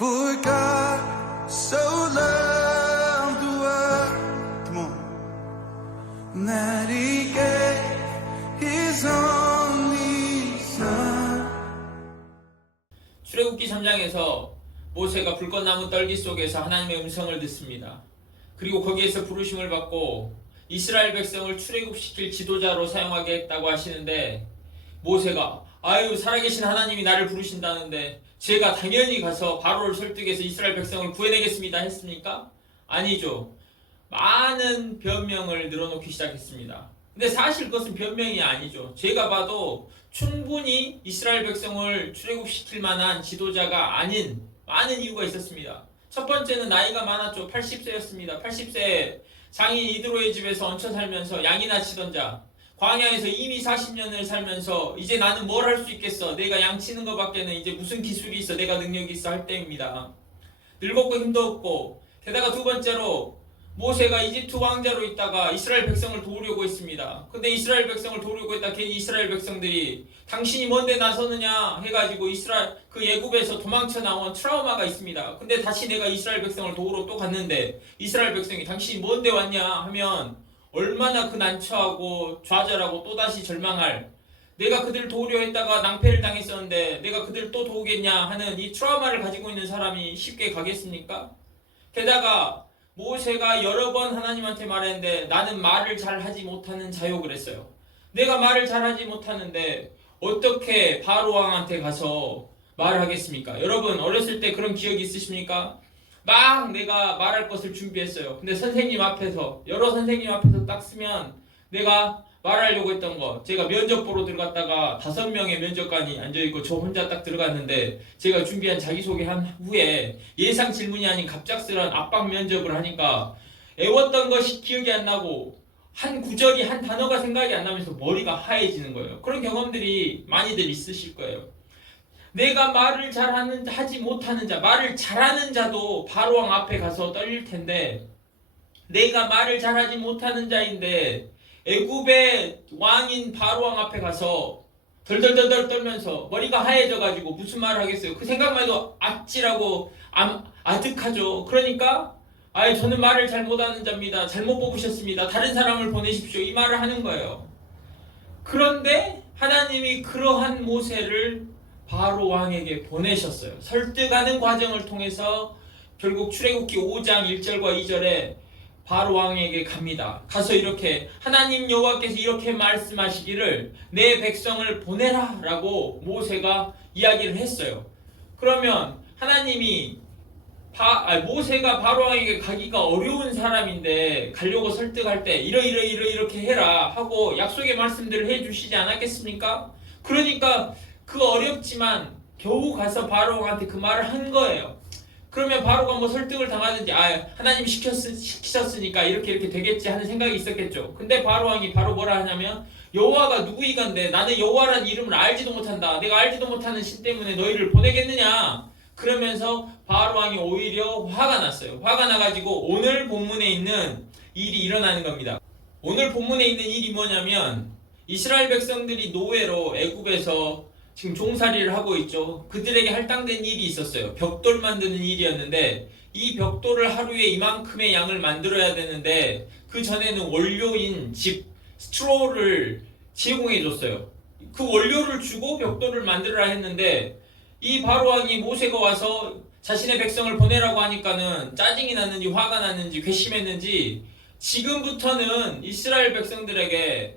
For God so loved the world, come on, that He gave His only Son. 출애굽기 3장에서 모세가 불꽃나무 떨기 속에서 하나님의 음성을 듣습니다. 그리고 거기에서 부르심을 받고 이스라엘 백성을 출애굽시킬 지도자로 사용하게 했다고 하시는데, 모세가 살아계신 하나님이 나를 부르신다는데 제가 당연히 가서 바로를 설득해서 이스라엘 백성을 구해내겠습니다 했습니까? 아니죠. 많은 변명을 늘어놓기 시작했습니다. 근데 사실 그것은 변명이 아니죠. 제가 봐도 충분히 이스라엘 백성을 출애굽시킬 만한 지도자가 아닌 많은 이유가 있었습니다. 첫 번째는 나이가 많았죠. 80세였습니다. 80세에 장인 이드로의 집에서 얹혀 살면서 양이나 치던 자, 광야에서 이미 40년을 살면서 이제 나는 뭘 할 수 있겠어, 내가 양 치는 것밖에는 이제 무슨 기술이 있어, 내가 능력이 있어 할 때입니다. 늙었고 힘도 없고, 게다가 두 번째로 모세가 이집트 왕자로 있다가 이스라엘 백성을 도우려고 했습니다. 근데 이스라엘 백성을 도우려고 했다 괜히 이스라엘 백성들이 당신이 뭔데 나서느냐 해가지고 그 애굽에서 도망쳐 나온 트라우마가 있습니다. 근데 다시 내가 이스라엘 백성을 도우러 또 갔는데 이스라엘 백성이 당신이 뭔데 왔냐 하면 얼마나 그 난처하고 좌절하고 또다시 절망할, 내가 그들 도우려 했다가 낭패를 당했었는데 내가 그들 또 도우겠냐 하는 이 트라우마를 가지고 있는 사람이 쉽게 가겠습니까? 게다가 모세가 여러 번 하나님한테 말했는데 나는 말을 잘 하지 못하는 자요 그랬어요. 내가 말을 잘 하지 못하는데 어떻게 바로 왕한테 가서 말을 하겠습니까? 여러분 어렸을 때 그런 기억이 있으십니까? 막 내가 말할 것을 준비했어요. 근데 선생님 앞에서, 여러 선생님 앞에서 딱 쓰면 내가 말하려고 했던 거, 제가 면접 보러 들어갔다가 5명의 면접관이 앉아있고 저 혼자 딱 들어갔는데 제가 준비한 자기소개 한 후에 예상 질문이 아닌 갑작스러운 압박 면접을 하니까 애웠던 것이 기억이 안 나고 한 구절이 한 단어가 생각이 안 나면서 머리가 하얘지는 거예요. 그런 경험들이 많이들 있으실 거예요. 내가 말을 하지 못하는 자, 말을 잘하는 자도 바로왕 앞에 가서 떨릴 텐데, 내가 말을 잘하지 못하는 자인데 애굽의 왕인 바로왕 앞에 가서 덜덜덜덜 떨면서 머리가 하얘져가지고 무슨 말을 하겠어요? 그 생각만 해도 아찔하고 아득하죠. 그러니까 저는 말을 잘 못하는 자입니다, 잘못 뽑으셨습니다, 다른 사람을 보내십시오, 이 말을 하는 거예요. 그런데 하나님이 그러한 모세를 바로 왕에게 보내셨어요. 설득하는 과정을 통해서 결국 출애굽기 5장 1절과 2절에 바로 왕에게 갑니다. 가서 이렇게 하나님 여호와께서 이렇게 말씀하시기를 내 백성을 보내라 라고 모세가 이야기를 했어요. 그러면 하나님이 모세가 바로 왕에게 가기가 어려운 사람인데 가려고 설득할 때 이렇게 해라 하고 약속의 말씀들을 해주시지 않았겠습니까? 그러니까 그 어렵지만 겨우 가서 바로왕한테 그 말을 한 거예요. 그러면 바로가 뭐 설득을 당하든지 하나님이 시키셨으니까 이렇게 되겠지 하는 생각이 있었겠죠. 근데 바로왕이 바로 뭐라 하냐면 여호와가 누구이간데 나는 여호와라는 이름을 알지도 못한다, 내가 알지도 못하는 신 때문에 너희를 보내겠느냐, 그러면서 바로왕이 오히려 화가 났어요. 화가 나가지고 오늘 본문에 있는 일이 일어나는 겁니다. 오늘 본문에 있는 일이 뭐냐면 이스라엘 백성들이 노예로 애굽에서 지금 종살이를 하고 있죠. 그들에게 할당된 일이 있었어요. 벽돌 만드는 일이었는데 이 벽돌을 하루에 이만큼의 양을 만들어야 되는데 그 전에는 원료인 스트로를 제공해 줬어요. 그 원료를 주고 벽돌을 만들어라 했는데 이 바로왕이 모세가 와서 자신의 백성을 보내라고 하니까는 짜증이 났는지 화가 났는지 괘씸했는지 지금부터는 이스라엘 백성들에게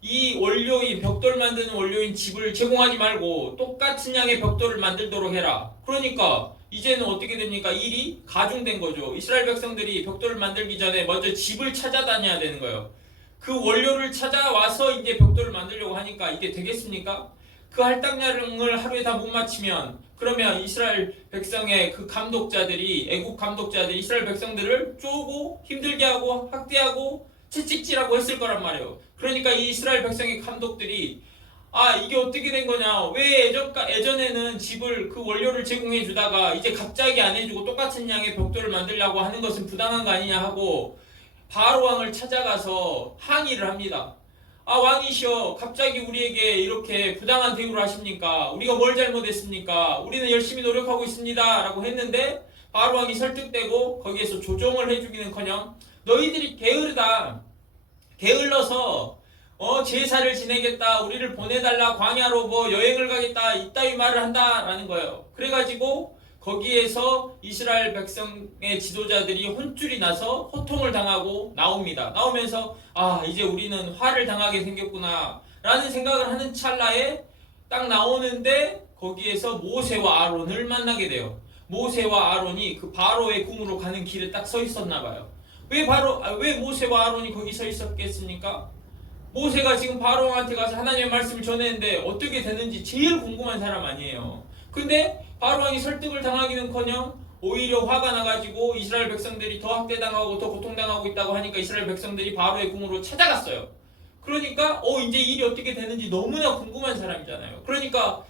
이 원료인 벽돌 만드는 원료인 집을 제공하지 말고 똑같은 양의 벽돌을 만들도록 해라. 그러니까 이제는 어떻게 됩니까? 일이 가중된 거죠. 이스라엘 백성들이 벽돌을 만들기 전에 먼저 집을 찾아다녀야 되는 거예요. 그 원료를 찾아와서 이제 벽돌을 만들려고 하니까 이게 되겠습니까? 그 할당량을 하루에 다 못 맞추면 그러면 이스라엘 백성의 그 감독자들이, 애국 감독자들이 이스라엘 백성들을 쪼고 힘들게 하고 학대하고 채찍질하고 했을 거란 말이에요. 그러니까 이 이스라엘 백성의 감독들이 이게 어떻게 된 거냐, 왜 예전에는 집을 그 원료를 제공해 주다가 이제 갑자기 안 해주고 똑같은 양의 벽돌을 만들려고 하는 것은 부당한 거 아니냐 하고 바로왕을 찾아가서 항의를 합니다. 왕이시여, 갑자기 우리에게 이렇게 부당한 대우를 하십니까? 우리가 뭘 잘못했습니까? 우리는 열심히 노력하고 있습니다 라고 했는데 바로 왕이 설득되고 거기에서 조정을 해주기는커녕 너희들이 게을러서 제사를 지내겠다, 우리를 보내달라, 광야로 뭐 여행을 가겠다, 이따위 말을 한다라는 거예요. 그래가지고 거기에서 이스라엘 백성의 지도자들이 혼쭐이 나서 호통을 당하고 나옵니다. 나오면서 이제 우리는 화를 당하게 생겼구나 라는 생각을 하는 찰나에 딱 나오는데 거기에서 모세와 아론을 만나게 돼요. 모세와 아론이 그 바로의 궁으로 가는 길에 딱 서 있었나 봐요. 왜 모세와 아론이 거기 서 있었겠습니까? 모세가 지금 바로한테 가서 하나님의 말씀을 전했는데 어떻게 되는지 제일 궁금한 사람 아니에요. 근데 바로왕이 설득을 당하기는커녕 오히려 화가 나가지고 이스라엘 백성들이 더 학대당하고 더 고통당하고 있다고 하니까 이스라엘 백성들이 바로의 궁으로 찾아갔어요. 그러니까 이제 일이 어떻게 되는지 너무나 궁금한 사람이잖아요. 그러니까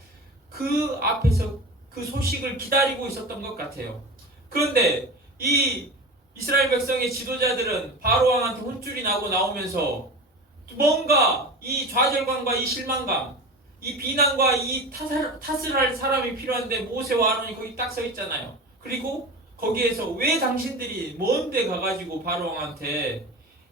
그 앞에서 그 소식을 기다리고 있었던 것 같아요. 그런데 이 이스라엘 백성의 지도자들은 바로왕한테 혼쭐이 나고 나오면서 뭔가 이 좌절감과 이 실망감, 이 비난과 이 탓을 할 사람이 필요한데 모세와 아론이 거기 딱 서 있잖아요. 그리고 거기에서 왜 당신들이 먼데 가가지고 바로왕한테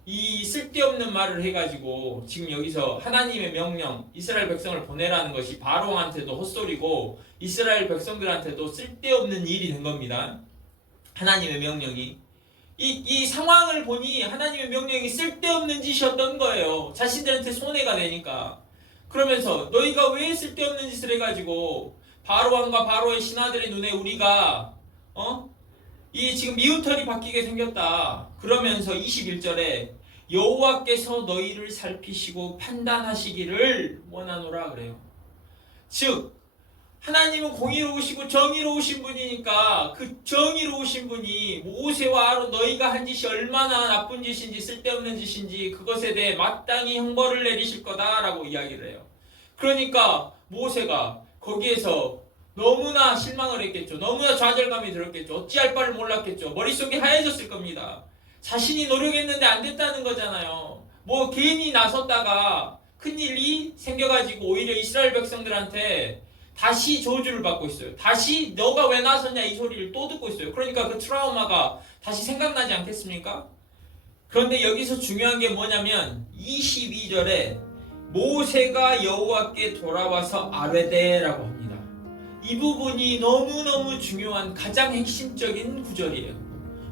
이 쓸데없는 말을 해가지고 지금 여기서 하나님의 명령, 이스라엘 백성을 보내라는 것이 바로왕한테도 헛소리고 이스라엘 백성들한테도 쓸데없는 일이 된 겁니다. 하나님의 명령이. 이 상황을 보니 하나님의 명령이 쓸데없는 짓이었던 거예요. 자신들한테 손해가 되니까. 그러면서 너희가 왜 쓸데없는 짓을 해가지고 바로왕과 바로의 신하들의 눈에 우리가 이 지금 미운털이 바뀌게 생겼다. 그러면서 21절에 여호와께서 너희를 살피시고 판단하시기를 원하노라 그래요. 즉 하나님은 공의로우시고 정의로우신 분이니까 그 정의로우신 분이 모세와 아론 너희가 한 짓이 얼마나 나쁜 짓인지 쓸데없는 짓인지 그것에 대해 마땅히 형벌을 내리실 거다라고 이야기를 해요. 그러니까 모세가 거기에서 너무나 실망을 했겠죠. 너무나 좌절감이 들었겠죠. 어찌할 바를 몰랐겠죠. 머릿속이 하얘졌을 겁니다. 자신이 노력했는데 안 됐다는 거잖아요. 뭐 괜히 나섰다가 큰일이 생겨가지고 오히려 이스라엘 백성들한테 다시 저주를 받고 있어요. 다시 너가 왜 나섰냐 이 소리를 또 듣고 있어요. 그러니까 그 트라우마가 다시 생각나지 않겠습니까? 그런데 여기서 중요한 게 뭐냐면 22절에 모세가 여호와께 돌아와서 아뢰되라고 합니다. 이 부분이 너무너무 중요한 가장 핵심적인 구절이에요.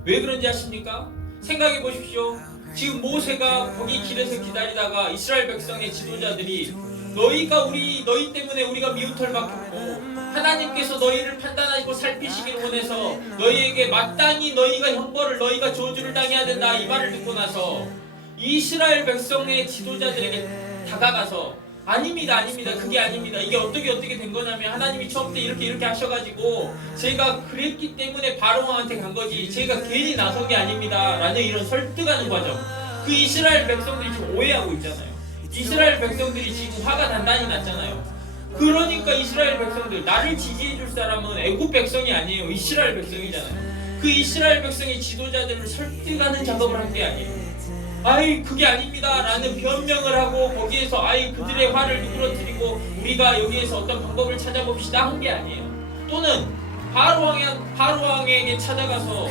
왜 그런지 아십니까? 생각해 보십시오. 지금 모세가 거기 길에서 기다리다가 이스라엘 백성의 지도자들이 너희 때문에 우리가 미우털 박혔고 하나님께서 너희를 판단하시고 살피시길 원해서 너희에게 마땅히 너희가 형벌을 너희가 저주를 당해야 된다 이 말을 듣고 나서 이스라엘 백성의 지도자들에게 다가가서 아닙니다 그게 아닙니다 이게 어떻게 된 거냐면 하나님이 처음부터 이렇게 하셔가지고 제가 그랬기 때문에 바로왕한테 간 거지 제가 괜히 나선 게 아닙니다 라는 이런 설득하는 과정. 그 이스라엘 백성들이 지금 오해하고 있잖아요. 이스라엘 백성들이 지금 화가 단단히 났잖아요. 그러니까 이스라엘 백성들 나를 지지해줄 사람은 애국 백성이 아니에요. 이스라엘 백성이잖아요. 그 이스라엘 백성의 지도자들을 설득하는 작업을 한 게 아니에요. 그게 아닙니다 라는 변명을 하고 거기에서 그들의 화를 누그러뜨리고 우리가 여기에서 어떤 방법을 찾아봅시다 한 게 아니에요. 또는 바로왕에게 찾아가서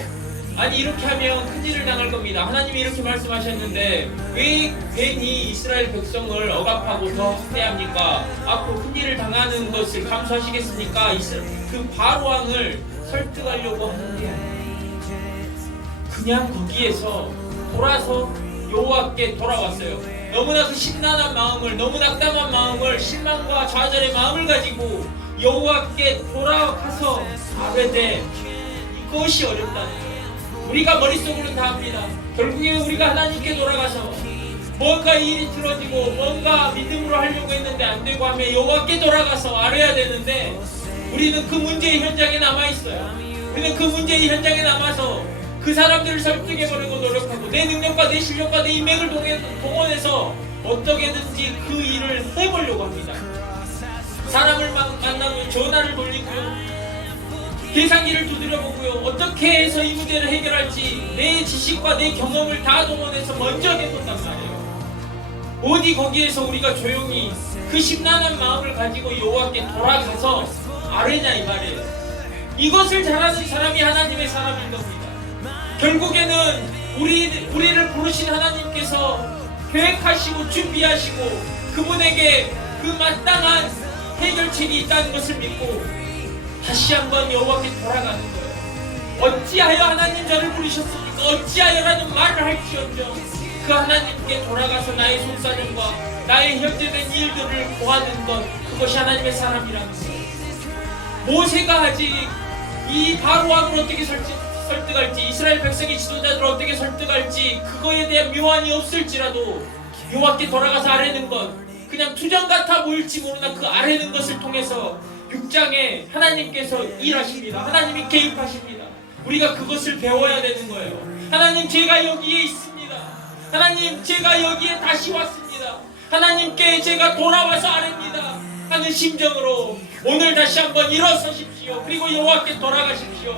이렇게 하면 큰일을 당할 겁니다. 하나님이 이렇게 말씀하셨는데 왜 괜히 이스라엘 백성을 억압하고 더 학대합니까? 앞으로 큰일을 당하는 것을 감수하시겠습니까? 그 바로왕을 설득하려고 하는 게 아니에요. 그냥 거기에서 돌아서 여호와께 돌아왔어요. 너무나 그 심란한 마음을, 너무 낙담한 마음을, 실망과 좌절의 마음을 가지고 여호와께 돌아가서 아뢰되 이것이 어렵다는 거예요. 우리가 머릿속으로는 다 합니다. 결국에 우리가 하나님께 돌아가서 뭔가 일이 틀어지고 뭔가 믿음으로 하려고 했는데 안 되고 하면 여호와께 돌아가서 아뢰야 되는데 우리는 그 문제의 현장에 남아있어요. 우리는 그 문제의 현장에 남아서 그 사람들을 설득해보려고 노력하고 내 능력과 내 실력과 내 인맥을 동원해서 어떻게든지 그 일을 해보려고 합니다. 사람을 만나면 전화를 돌리고요. 계산기를 두드려보고요. 어떻게 해서 이 문제를 해결할지 내 지식과 내 경험을 다 동원해서 먼저 해본단 말이에요. 어디 거기에서 우리가 조용히 그 심란한 마음을 가지고 여호와께 돌아가서 아뢰냐 이 말이에요. 이것을 잘하는 사람이 하나님의 사람인 겁니다. 결국에는 우리를 부르신 하나님께서 계획하시고 준비하시고 그분에게 그 마땅한 해결책이 있다는 것을 믿고 다시 한번 여호와께 돌아가는 거예요. 어찌하여 하나님 저를 부르셨습니까? 어찌하여라는 말을 할지언정 그 하나님께 돌아가서 나의 속사정과 나의 현재된 일들을 고하는 것, 그것이 하나님의 사람이라는 거예요. 모세가 아직 이 바로왕을 어떻게 설득할지, 이스라엘 백성의 지도자들을 어떻게 설득할지 그거에 대한 묘안이 없을지라도 여호와께 돌아가서 아뢰는 것, 그냥 투정 같아 보일지 모르나 그 아뢰는 것을 통해서 6장에 하나님께서 일하십니다. 하나님이 개입하십니다. 우리가 그것을 배워야 되는 거예요. 하나님, 제가 여기에 있습니다. 하나님, 제가 여기에 다시 왔습니다. 하나님께 제가 돌아와서 아뢰니다 하는 심정으로 오늘 다시 한번 일어서십시오. 그리고 여호와께 돌아가십시오.